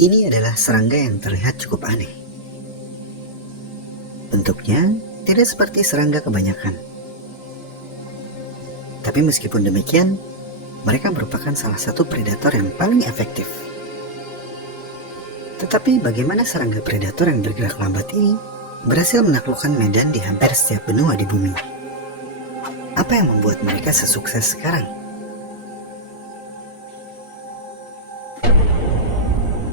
Ini adalah serangga yang terlihat cukup aneh. Bentuknya tidak seperti serangga kebanyakan. Tapi meskipun demikian, mereka merupakan salah satu predator yang paling efektif. Tetapi bagaimana serangga predator yang bergerak lambat ini berhasil menaklukkan medan di hampir setiap benua di bumi? Apa yang membuat mereka sesukses sekarang?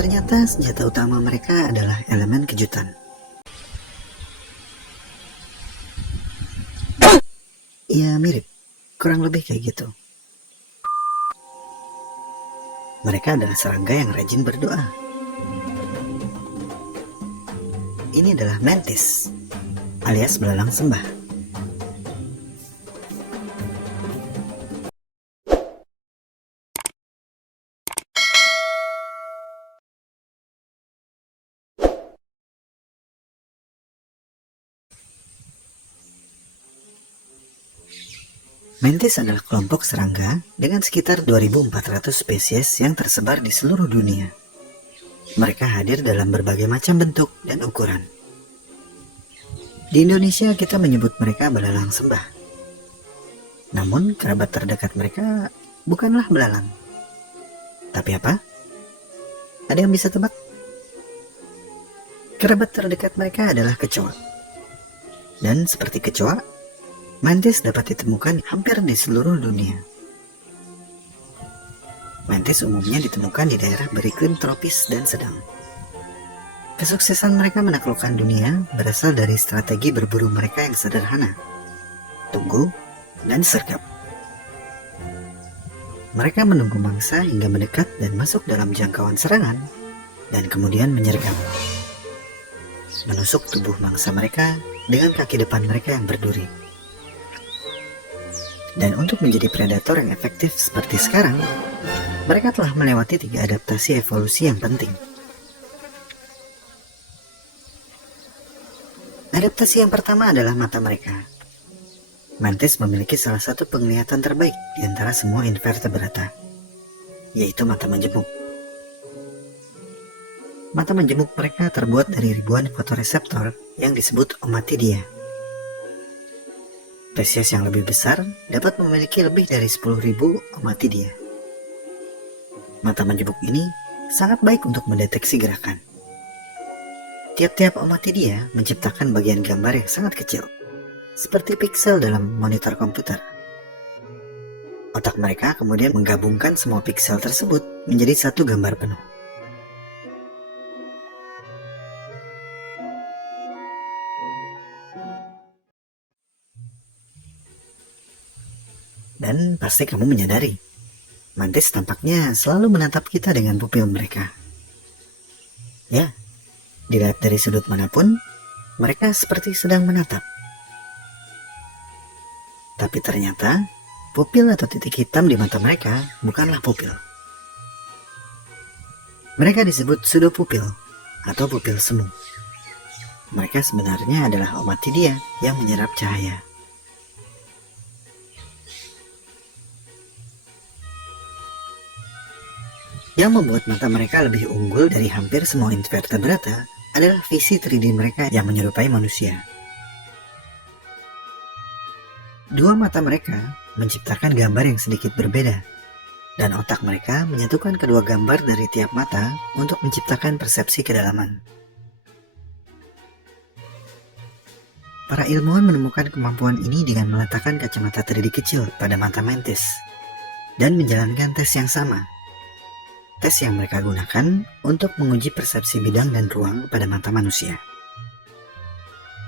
Ternyata senjata utama mereka adalah elemen kejutan. Ya mirip, kurang lebih kayak gitu. Mereka adalah serangga yang rajin berdoa. Ini adalah mantis, alias belalang sembah. Mantis adalah kelompok serangga dengan sekitar 2.400 spesies yang tersebar di seluruh dunia. Mereka hadir dalam berbagai macam bentuk dan ukuran. Di Indonesia kita menyebut mereka belalang sembah. Namun kerabat terdekat mereka bukanlah belalang. Tapi apa? Ada yang bisa tebak? Kerabat terdekat mereka adalah kecoa. Dan seperti kecoa, mantis dapat ditemukan hampir di seluruh dunia. Mantis umumnya ditemukan di daerah beriklim tropis dan sedang. Kesuksesan mereka menaklukkan dunia berasal dari strategi berburu mereka yang sederhana, tunggu, dan sergap. Mereka menunggu mangsa hingga mendekat dan masuk dalam jangkauan serangan, dan kemudian menyergap. Menusuk tubuh mangsa mereka dengan kaki depan mereka yang berduri. Dan untuk menjadi predator yang efektif seperti sekarang, mereka telah melewati 3 adaptasi evolusi yang penting. Adaptasi yang pertama adalah mata mereka. Mantis memiliki salah satu penglihatan terbaik di antara semua invertebrata, yaitu mata menjemuk. Mata menjemuk mereka terbuat dari ribuan fotoreseptor yang disebut omatidia. Spesies yang lebih besar dapat memiliki lebih dari 10.000 omatidia. Mata menjemuk ini sangat baik untuk mendeteksi gerakan. Tiap-tiap omatidia menciptakan bagian gambar yang sangat kecil, seperti piksel dalam monitor komputer. Otak mereka kemudian menggabungkan semua piksel tersebut menjadi satu gambar penuh. Dan pasti kamu menyadari, mantis tampaknya selalu menatap kita dengan pupil mereka. Ya, dilihat dari sudut manapun, mereka seperti sedang menatap. Tapi ternyata, pupil atau titik hitam di mata mereka bukanlah pupil. Mereka disebut pseudopupil atau pupil semu. Mereka sebenarnya adalah omatidia yang menyerap cahaya. Yang membuat mata mereka lebih unggul dari hampir semua invertebrata adalah visi 3D mereka yang menyerupai manusia. Dua mata mereka menciptakan gambar yang sedikit berbeda, dan otak mereka menyatukan kedua gambar dari tiap mata untuk menciptakan persepsi kedalaman. Para ilmuwan menemukan kemampuan ini dengan meletakkan kacamata 3D kecil pada mata mantis, dan menjalankan tes yang sama. Tes yang mereka gunakan untuk menguji persepsi bidang dan ruang pada mata manusia.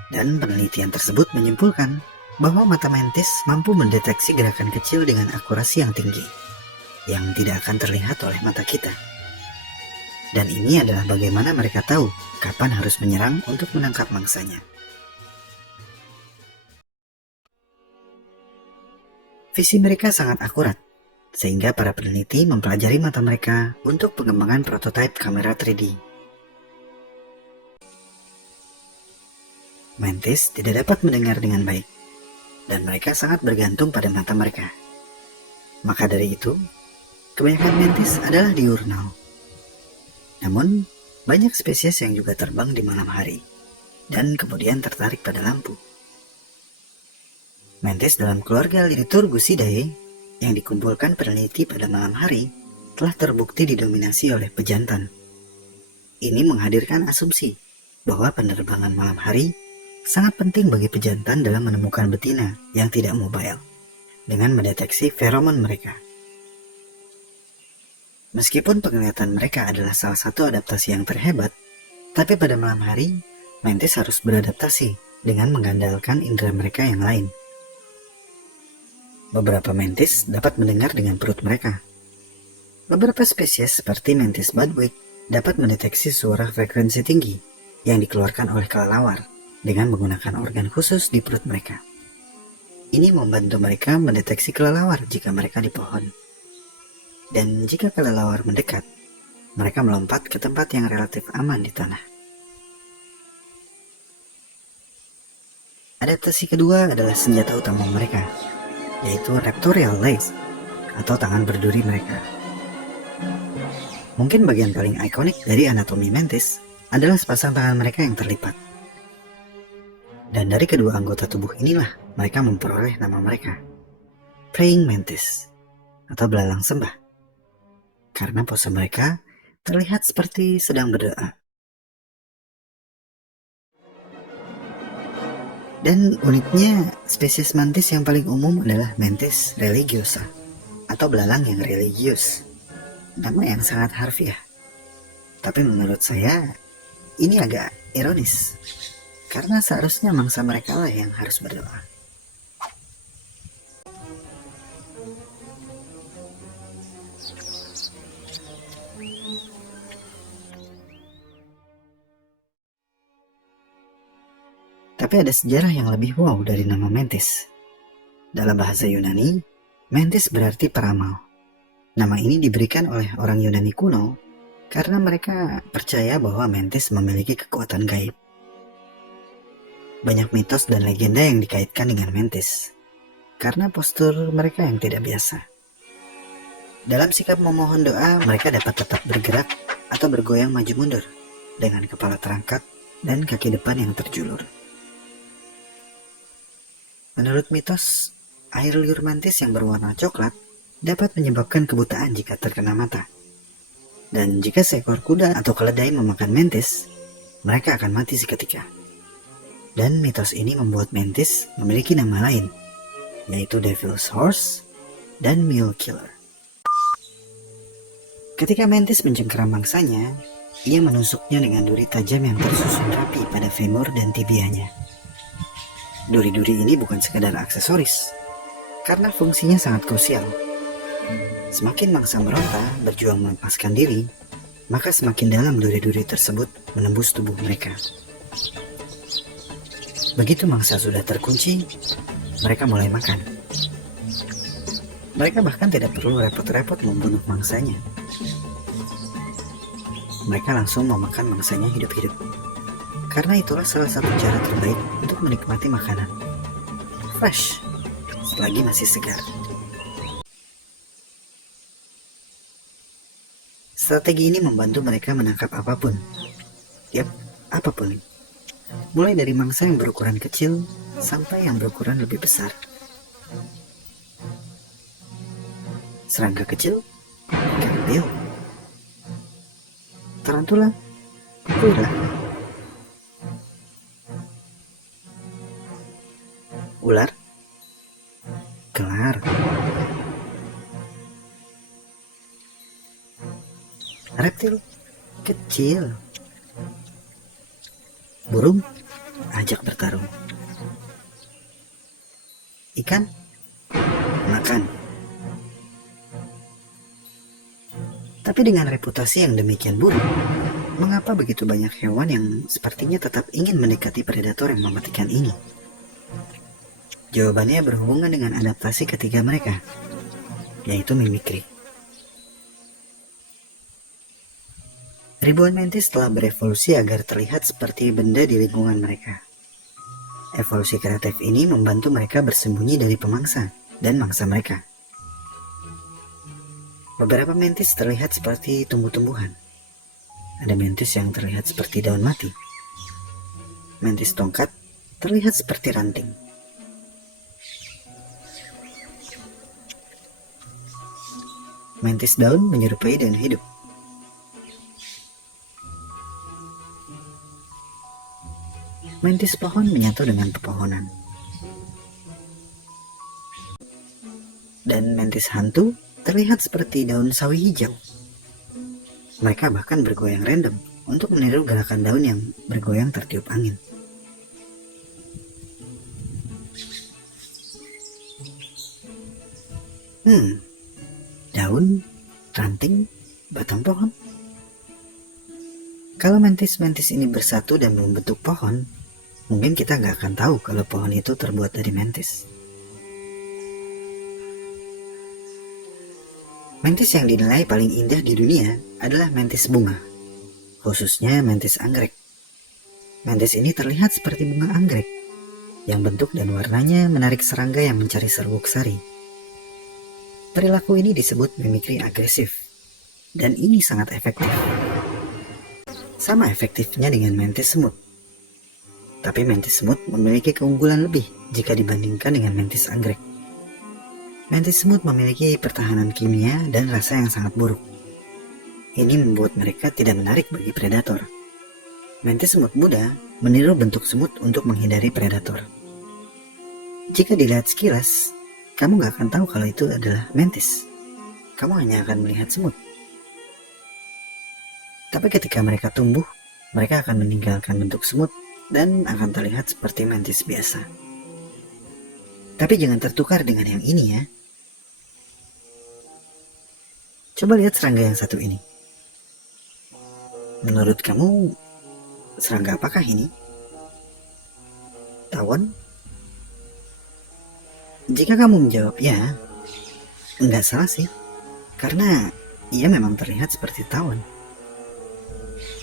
Dan penelitian tersebut menyimpulkan bahwa mata mantis mampu mendeteksi gerakan kecil dengan akurasi yang tinggi, yang tidak akan terlihat oleh mata kita. Dan ini adalah bagaimana mereka tahu kapan harus menyerang untuk menangkap mangsanya. Visi mereka sangat akurat, sehingga para peneliti mempelajari mata mereka untuk pengembangan prototipe kamera 3D. Mantis tidak dapat mendengar dengan baik, dan mereka sangat bergantung pada mata mereka. Maka dari itu, kebanyakan mantis adalah diurnal. Namun, banyak spesies yang juga terbang di malam hari dan kemudian tertarik pada lampu. Mantis dalam keluarga Liturgusidae yang dikumpulkan peneliti pada malam hari telah terbukti didominasi oleh pejantan. Ini menghadirkan asumsi bahwa penerbangan malam hari sangat penting bagi pejantan dalam menemukan betina yang tidak mobile dengan mendeteksi feromon mereka. Meskipun penglihatan mereka adalah salah satu adaptasi yang terhebat, tapi pada malam hari, mantis harus beradaptasi dengan mengandalkan indera mereka yang lain. Beberapa mantis dapat mendengar dengan perut mereka. Beberapa spesies seperti mantis budwig dapat mendeteksi suara frekuensi tinggi yang dikeluarkan oleh kelelawar dengan menggunakan organ khusus di perut mereka. Ini membantu mereka mendeteksi kelelawar jika mereka di pohon. Dan jika kelelawar mendekat, mereka melompat ke tempat yang relatif aman di tanah. Adaptasi kedua adalah senjata utama mereka, yaitu raptorial legs atau tangan berduri mereka. Mungkin bagian paling ikonik dari anatomi mantis adalah sepasang tangan mereka yang terlipat. Dan dari kedua anggota tubuh inilah mereka memperoleh nama mereka, praying mantis atau belalang sembah, karena pose mereka terlihat seperti sedang berdoa. Dan uniknya, spesies mantis yang paling umum adalah mantis religiosa atau belalang yang religius. Nama yang sangat harfiah. Tapi menurut saya, ini agak ironis. Karena seharusnya mangsa mereka lah yang harus berdoa. Tapi ada sejarah yang lebih wow dari nama mantis. Dalam bahasa Yunani, mantis berarti peramal. Nama ini diberikan oleh orang Yunani kuno karena mereka percaya bahwa mantis memiliki kekuatan gaib. Banyak mitos dan legenda yang dikaitkan dengan mantis karena postur mereka yang tidak biasa. Dalam sikap memohon doa, mereka dapat tetap bergerak atau bergoyang maju mundur dengan kepala terangkat dan kaki depan yang terjulur. Menurut mitos, air liur mantis yang berwarna coklat dapat menyebabkan kebutaan jika terkena mata. Dan jika seekor kuda atau keledai memakan mantis, mereka akan mati seketika. Dan mitos ini membuat mantis memiliki nama lain, yaitu Devil's Horse dan Mule Killer. Ketika mantis mencengkeram mangsanya, ia menusuknya dengan duri tajam yang tersusun rapi pada femur dan tibianya. Duri-duri ini bukan sekadar aksesoris, karena fungsinya sangat krusial. Semakin mangsa meronta berjuang melepaskan diri, maka semakin dalam duri-duri tersebut menembus tubuh mereka. Begitu mangsa sudah terkunci, mereka mulai makan. Mereka bahkan tidak perlu repot-repot membunuh mangsanya. Mereka langsung memakan mangsanya hidup-hidup. Karena itulah salah satu cara terbaik untuk menikmati makanan. Fresh, selagi masih segar. Strategi ini membantu mereka menangkap apapun. Yap, apapun. Mulai dari mangsa yang berukuran kecil sampai yang berukuran lebih besar. Serangga kecil, kambil, tarantula, kuda, ular, kelar, reptil kecil, burung ajak bertarung, ikan makan. Tapi dengan reputasi yang demikian buruk, mengapa begitu banyak hewan yang sepertinya tetap ingin mendekati predator yang mematikan ini? Jawabannya berhubungan dengan adaptasi ketiga mereka, yaitu mimikri. Ribuan mantis telah berevolusi agar terlihat seperti benda di lingkungan mereka. Evolusi kreatif ini membantu mereka bersembunyi dari pemangsa dan mangsa mereka. Beberapa mantis terlihat seperti tumbuh-tumbuhan, ada mantis yang terlihat seperti daun mati. Mantis tongkat terlihat seperti ranting. Mantis daun menyerupai daun hidup. Mantis pohon menyatu dengan pepohonan. Dan mantis hantu terlihat seperti daun sawi hijau. Mereka bahkan bergoyang random untuk meniru gerakan daun yang bergoyang tertiup angin. Daun, ranting, batang pohon. Kalau mantis-mantis ini bersatu dan membentuk pohon, mungkin kita nggak akan tahu kalau pohon itu terbuat dari mantis. Mantis yang dinilai paling indah di dunia adalah mantis bunga, khususnya mantis anggrek. Mantis ini terlihat seperti bunga anggrek, yang bentuk dan warnanya menarik serangga yang mencari serbuk sari. Perilaku ini disebut mimikri agresif, dan ini sangat efektif. Sama efektifnya dengan mantis semut. Tapi mantis semut memiliki keunggulan lebih jika dibandingkan dengan mantis anggrek. Mantis semut memiliki pertahanan kimia dan rasa yang sangat buruk. Ini membuat mereka tidak menarik bagi predator. Mantis semut muda meniru bentuk semut untuk menghindari predator. Jika dilihat sekilas, kamu gak akan tahu kalau itu adalah mantis. Kamu hanya akan melihat semut. Tapi ketika mereka tumbuh, mereka akan meninggalkan bentuk semut dan akan terlihat seperti mantis biasa. Tapi jangan tertukar dengan yang ini ya. Coba lihat serangga yang satu ini. Menurut kamu, serangga apakah ini? Tawon? Jika kamu menjawab ya, enggak salah sih. Karena ia memang terlihat seperti tawon.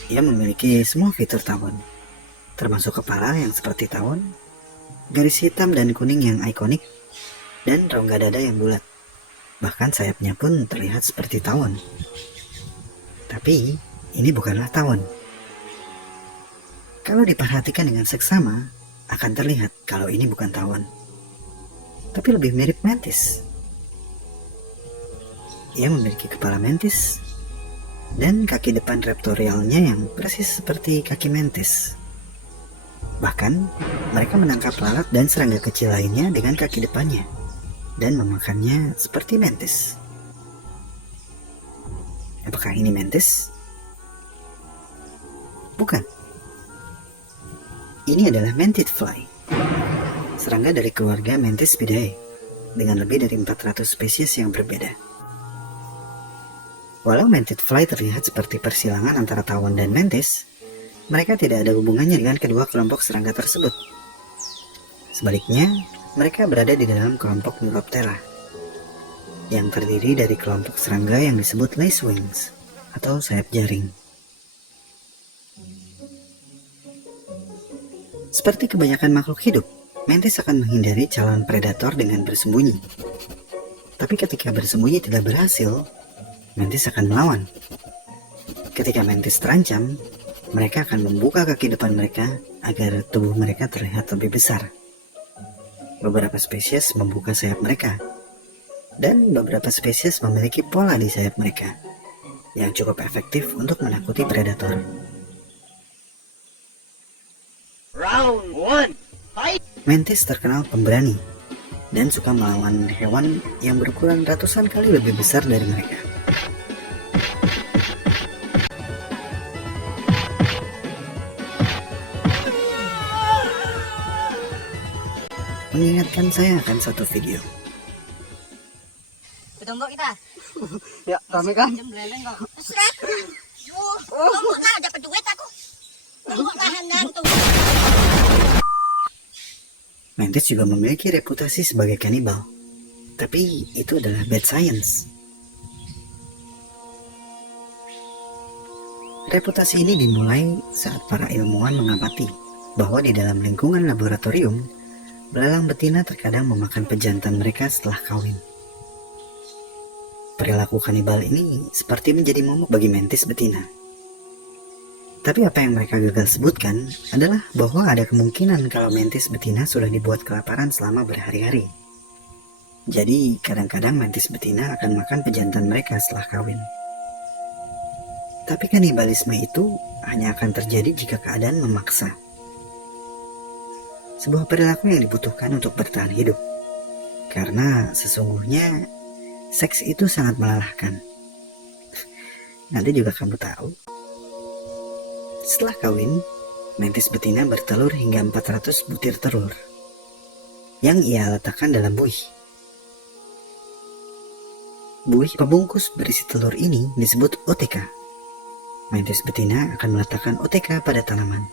Ia memiliki semua fitur tawon, termasuk kepala yang seperti tawon, garis hitam dan kuning yang ikonik, dan rongga dada yang bulat. Bahkan sayapnya pun terlihat seperti tawon. Tapi ini bukanlah tawon. Kalau diperhatikan dengan seksama, akan terlihat kalau ini bukan tawon, tapi lebih mirip mantis. Ia memiliki kepala mantis dan kaki depan reptorialnya yang persis seperti kaki mantis. Bahkan, mereka menangkap lalat dan serangga kecil lainnya dengan kaki depannya dan memakannya seperti mantis. Apakah ini mantis? Bukan. Ini adalah mantid fly, serangga dari keluarga Mantispidae dengan lebih dari 400 spesies yang berbeda. Walau mantid fly terlihat seperti persilangan antara tawon dan mantis, mereka tidak ada hubungannya dengan kedua kelompok serangga tersebut. Sebaliknya, mereka berada di dalam kelompok Neuroptera, yang terdiri dari kelompok serangga yang disebut lacewings atau sayap jaring. Seperti kebanyakan makhluk hidup, mantis akan menghindari calon predator dengan bersembunyi. Tapi ketika bersembunyi tidak berhasil, mantis akan melawan. Ketika mantis terancam, mereka akan membuka kaki depan mereka agar tubuh mereka terlihat lebih besar. Beberapa spesies membuka sayap mereka, dan beberapa spesies memiliki pola di sayap mereka yang cukup efektif untuk menakuti predator. Round 1, fight! Mantis terkenal pemberani dan suka melawan hewan yang berukuran ratusan kali lebih besar dari mereka. Mengingatkan saya akan satu video. Tunggu kita. Ya, kami kan. Jam beleng kok. Serat. Tunggu lah, dapat duit aku. Tunggu tahan dan tunggu. Mantis juga memiliki reputasi sebagai kanibal. Tapi itu adalah bad science. Reputasi ini dimulai saat para ilmuwan mengamati bahwa di dalam lingkungan laboratorium, belalang betina terkadang memakan pejantan mereka setelah kawin. Perilaku kanibal ini seperti menjadi momok bagi mantis betina. Tapi apa yang mereka gagal sebutkan adalah bahwa ada kemungkinan kalau mantis betina sudah dibuat kelaparan selama berhari-hari. Jadi kadang-kadang mantis betina akan makan pejantan mereka setelah kawin. Tapi kanibalisme itu hanya akan terjadi jika keadaan memaksa. Sebuah perilaku yang dibutuhkan untuk bertahan hidup. Karena sesungguhnya seks itu sangat melelahkan. Nanti juga kamu tahu. Setelah kawin, mantis betina bertelur hingga 400 butir telur yang ia letakkan dalam buih. Buih pembungkus berisi telur ini disebut OTK. Mantis betina akan meletakkan OTK pada tanaman,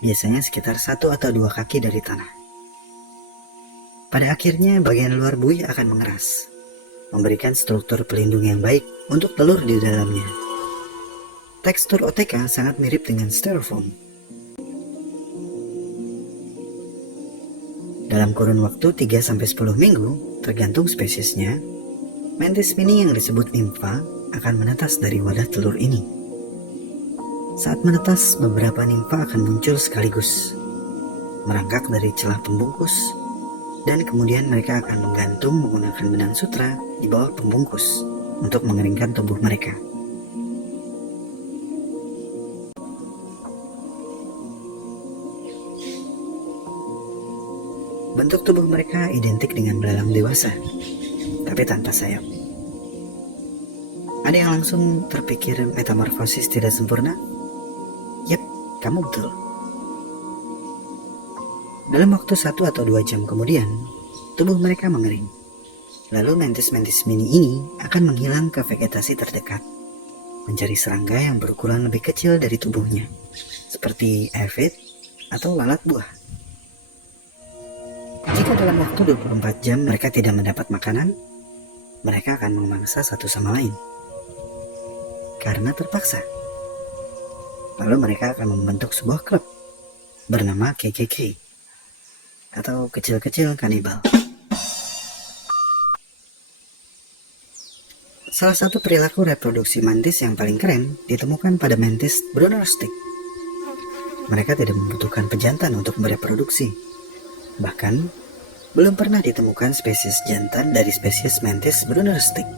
biasanya sekitar 1 atau 2 kaki dari tanah. Pada akhirnya bagian luar buih akan mengeras, memberikan struktur pelindung yang baik untuk telur di dalamnya. Tekstur OTK sangat mirip dengan styrofoam. Dalam kurun waktu 3-10 minggu, tergantung spesiesnya, mantis mini yang disebut nimfa akan menetas dari wadah telur ini. Saat menetas, beberapa nimfa akan muncul sekaligus, merangkak dari celah pembungkus, dan kemudian mereka akan menggantung menggunakan benang sutra di bawah pembungkus untuk mengeringkan tubuh mereka. Bentuk tubuh mereka identik dengan belalang dewasa, tapi tanpa sayap. Ada yang langsung terpikir metamorfosis tidak sempurna? Yap, kamu betul. Dalam waktu 1 atau 2 jam kemudian, tubuh mereka mengering. Lalu mantis-mantis mini ini akan menghilang ke vegetasi terdekat, mencari serangga yang berukuran lebih kecil dari tubuhnya, seperti aphid atau lalat buah. Jika dalam waktu 24 jam mereka tidak mendapat makanan, mereka akan memangsa satu sama lain. Karena terpaksa. Lalu mereka akan membentuk sebuah klub bernama KKK atau kecil-kecil kanibal. Salah satu perilaku reproduksi mantis yang paling keren ditemukan pada mantis Brunner stick. Mereka tidak membutuhkan pejantan untuk bereproduksi. Bahkan, belum pernah ditemukan spesies jantan dari spesies mantis Brunner stick.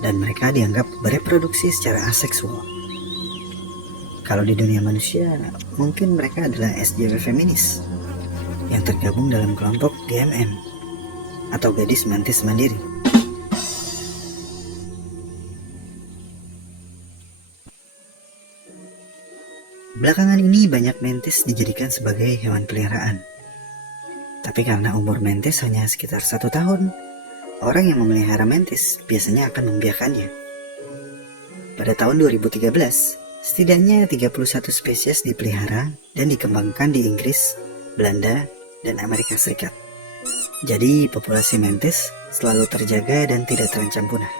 Dan mereka dianggap bereproduksi secara aseksual. Kalau di dunia manusia, mungkin mereka adalah SJW feminis yang tergabung dalam kelompok GMM atau gadis mantis mandiri. Belakangan ini banyak mantis dijadikan sebagai hewan peliharaan. Tapi karena umur mantis hanya sekitar 1 tahun, orang yang memelihara mantis biasanya akan membiarkannya. Pada tahun 2013, setidaknya 31 spesies dipelihara dan dikembangkan di Inggris, Belanda, dan Amerika Serikat. Jadi populasi mantis selalu terjaga dan tidak terancam punah.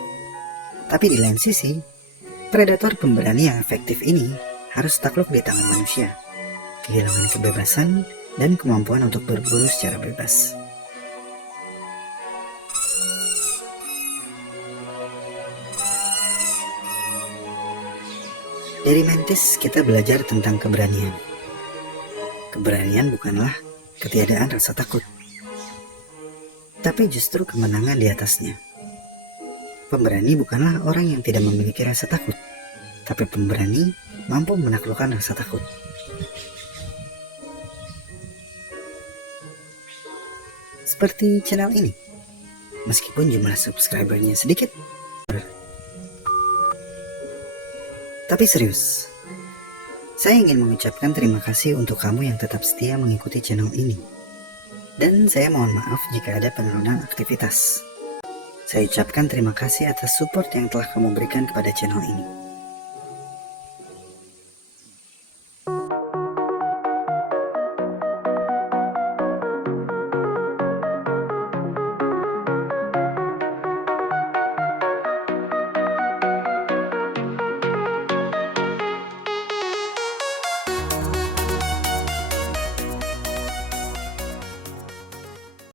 Tapi di lain sisi, predator pemberani yang efektif ini harus takluk di tangan manusia, kehilangan kebebasan dan kemampuan untuk berburu secara bebas. Dari mantis kita belajar tentang keberanian. Keberanian bukanlah ketiadaan rasa takut, tapi justru kemenangan di atasnya. Pemberani bukanlah orang yang tidak memiliki rasa takut, tapi pemberani mampu menaklukkan rasa takut. Seperti channel ini, meskipun jumlah subscribernya sedikit. Tapi serius, saya ingin mengucapkan terima kasih untuk kamu yang tetap setia mengikuti channel ini. Dan saya mohon maaf jika ada penurunan aktivitas. Saya ucapkan terima kasih atas support yang telah kamu berikan kepada channel ini.